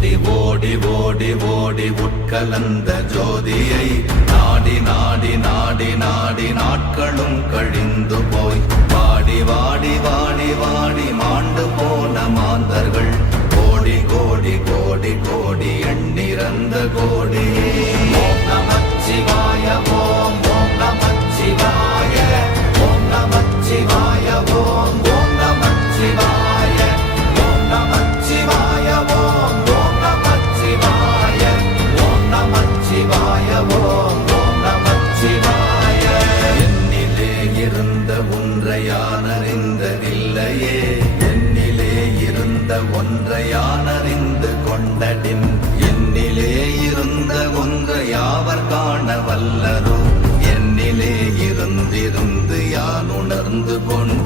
ஓடி ஓடி ஓடி ஓடி உட்கலந்த ஜோதியை நாடி நாடி நாடி நாடி நாட்களும் கழிந்து போய் வாடி வாடி வாடி வாடி மாண்டு போன மாந்தர்கள் கோடி கோடி கோடி கோடி எண்ணிறந்த கோடி. ஓம் நமச்சிவாய ஓம் ஓம் நமச்சிவாய ஓம் நமச்சிவாய ஓம் ஓம் நமச்சிவாய ஓம் நமச்சிவாய ஓம் ஓம் நமச்சிவாய ஓம் நமச்சிவாய ஓம் ஓம் நமச்சிவாய. என்னிலே இருந்த ஒன்றை யானறிந்ததில்லையே, என்னிலே இருந்த ஒன்றை யானறிந்து கொண்டடின், என்னிலே இருந்த ஒன்றை யாவர் காண வல்லரோ, என்னிலே இருந்திருந்து யான் உணர்ந்து கொண்டு